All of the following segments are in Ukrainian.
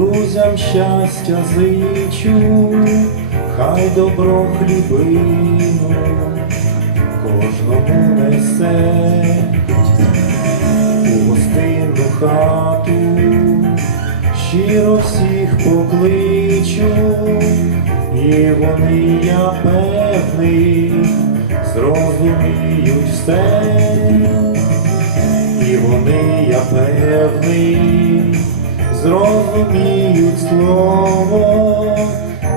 друзям щастя зичу, хай добро хлібину кожному несе у гостинну хату, щиро всіх покличу, і вони, я певний, зрозуміють все. І вони, я певний, зрозуміють слово,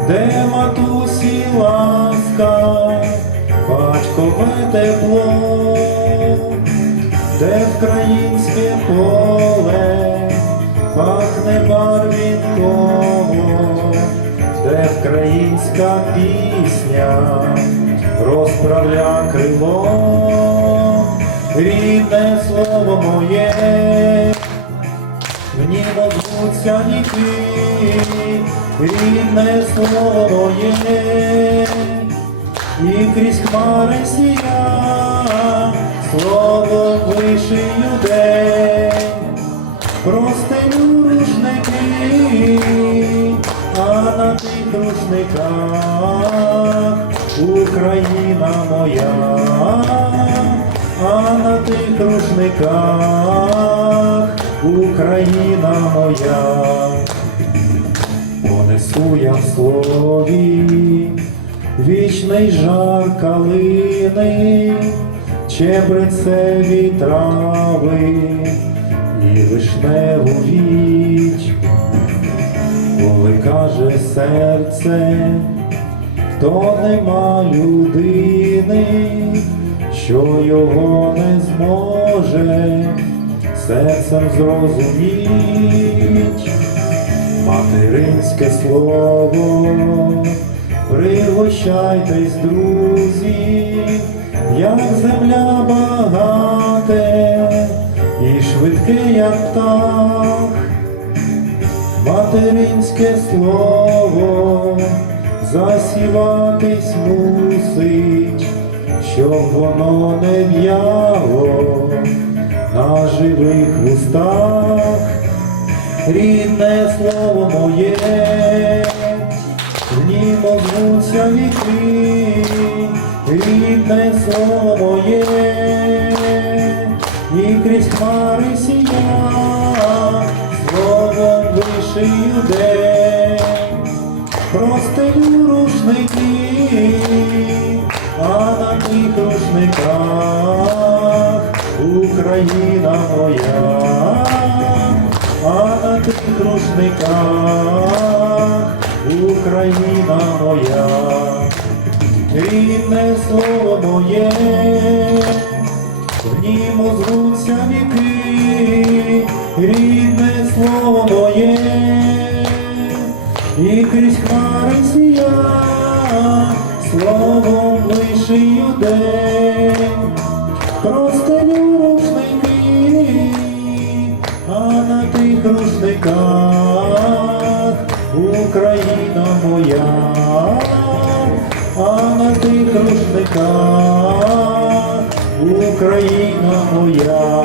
де матусі ласка, батькове тепло, де українське поле пахне барвінково, де українська пісня розправля крило рідне слово моє, в нім озвуться віки, рідне слово моє, і крізь хмари сія, слово вишию день, простелю рушники, а на тих рушниках Україна моя. А на тих рушниках Україна моя, понесу я в слові. Вічний жар калини, чебрецеві трави і вишневу віч, коли каже серце, хто нема людини що його не зможе серцем зрозуміть, материнське слово, пригощайтесь, друзі, як земля багате і швидке, як птах, материнське слово засіватись мусить щоб воно не в'яло на живих вустах, рідне слово моє, в нім озвуться віки, рідне слово моє, і крізь хмари сія, словом вишию день, простелю рушники на рушниках Україна моя, рідне слово моє, в нім озвуться віки, рідне слово моє, і крізь хмари сія, словом вишию день, Україна моя, а на тих рушниках Україна моя.